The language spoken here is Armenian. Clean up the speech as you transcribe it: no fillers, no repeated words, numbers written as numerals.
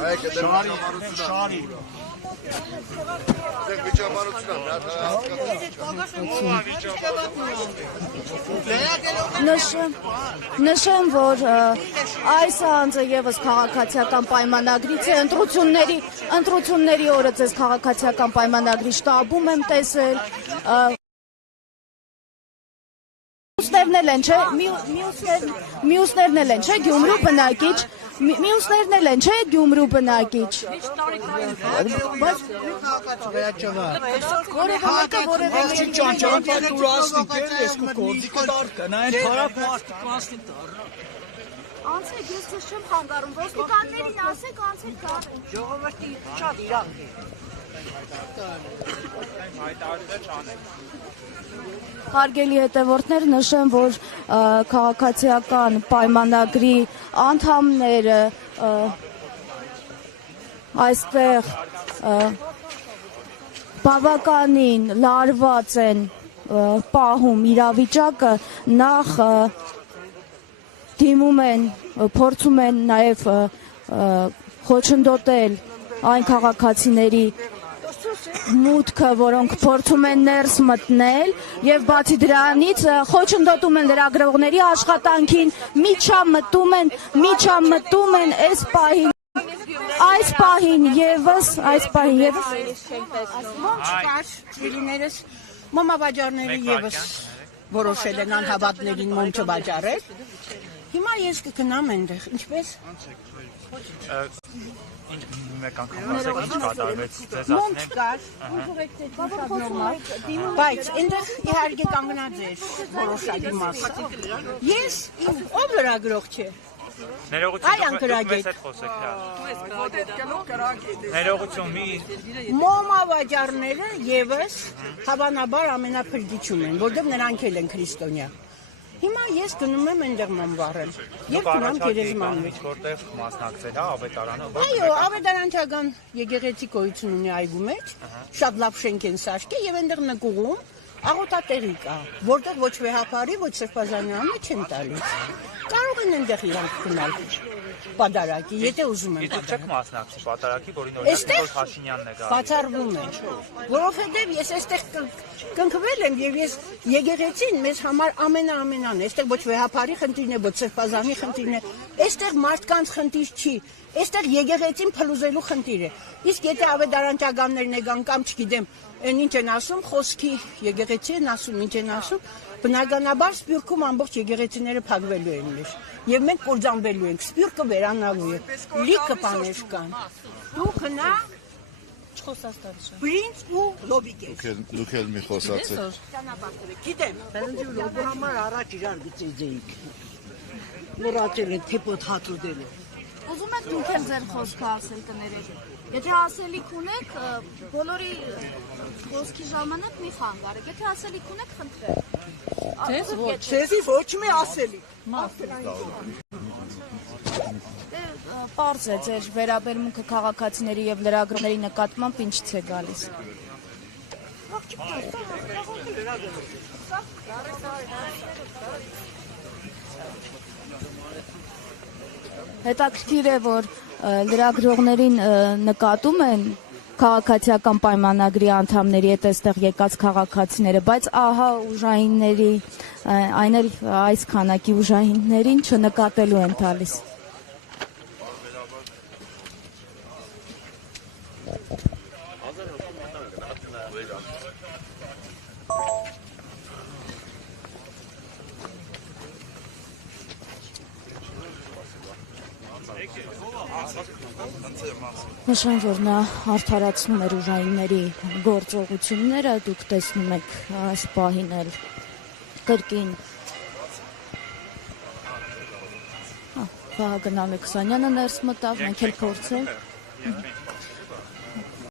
Շարի։ Նշեմ, որ այս անձը եւս քաղաքացիական պայմանագրից է, ընտրությունների օրը ձեզ քաղաքացիական պայմանագրի շտաբում եմ տեսել, մյուսներն էլ են, չէ, մյուսներն էլ են, չէ, Գյումրու բնակիչ, մյուսներն էլ են, չէ, Գյումրու բնակիչ։ Անցեք, ես ձեզ չեմ խանգարում, ոստիկաններին ասեք, անցեք գարեն։ Ժողովրդի շատ իրանք է։ Հարգելի հետևորդներ, նշեմ, որ քաղաքացիական պայմանագրի անդամները այստեղ բավականին լարված են պահում իրավիճակը, նախ դիմում են, փորձում են նաև խոչընդոտել այն քաղաքացիների մուտքը, որոնք փորձում են ներս մտնել եւ բացի դրանից խոչընդոտում են լրագրողների աշխատանքին, միջամտում են այս պահին եւս Չկար, մոմավաճառները եւս որոշել են անհավատներին մոմ չվաճառել։ Հիմա ես կգնամ այնտեղ, ինչպես Մեկ անգամ ասեք ինչ կատարվեց ձեզ մոմ ասնեք։ չկար, բայց այնտեղ իհարկե կանգնած էր որոշակի մասը։ Ես ով լրագրող չէ։ Ներողություն մի մոմավաճառները եւս հավանաբար ամենափրկիչում են, որտեղ նրանք էլ են քրիստոնյա։ Հիմա ես գնում եմ այնտեղ մոմ վառել եւ գնամ գերեզմանից, որտեղ մասնակցել է ավետարանը։ Այո, ավետարանչական եկեղեցի գոյություն ունի այգու մեջ, շատ լավ շենք են սարքել եւ այնտեղ նկուղում աղոթատեղի կա, որտեղ ոչ վեհապարի, ոչ սրբազանյանը չեն տալիս։ Կարող են այնտեղ իրանք գնալ պատարակի, եթե ուզում են։ Դուք չեք մասնակցի պատարակի, որին օրինակ Փաշինյանն է գալիս։ Բացառվում է, որովհետև ես այստեղ կնքվել եմ եւ ես եկեղեցին մեզ համար ամենան, այստեղ ոչ վեհապարի խնդիրն է, ոչ սրբազանի խնդիրն է, այստեղ մարդկանց խնդիր չի, այստեղ եկեղեցին փլուզելու խնդիր է։ Իսկ եթե ավետարանչականներն եկան կամ չգիտեմ, այն ինչ են ասում, խոսքի եկեղեցի են ասում, ինչ են ասում, բնականաբար Սփյուռքում ամբողջ եկեղեցիները փակվելու են մեր։ Եվ մենք կործանվելու ենք, Սփյուռքը վերանալու է, լիքը բաներ կան։ Դու գնա Պրինց ու լոբիկես։ Դուք էլ մի խոսացեք։ Գիտեմ, լոբու համար առաջ իրար գծեիք։ Մոռացել են թեպոտ հատուդել։ Ուզում եք դուք էլ ձեր խոսքը ասել կներեք։ Եթե ասելիք ունեք, բոլորի խոսքի ժամանակ մի խանգարեք, եթե ասելիք ունեք, խնդրեմ։ Ձեզի ոչ մի ասելիք։ Պարզ է ձեր վերաբերմունքը քաղաքացիների եւ լրագրողների նկատմամբ ինչից է գալիս։ Հետաքրքիր է, որ լրագրողներին նկատում են քաղաքացիական պայմանագրի անդամների հետ այստեղ եկած քաղաքացիները, բայց ահա ուժայինների, այն էլ այս քանակի ուժայիններին չնկատելու են տալիս։ Նշեմ, որ նա արդարացնում էր ուժայինների գործողությունները, դուք տեսնում եք այս պահին էլ կրկին Վահագն Ալեքսանյանը ներս մտավ, մենք էլ փորձենք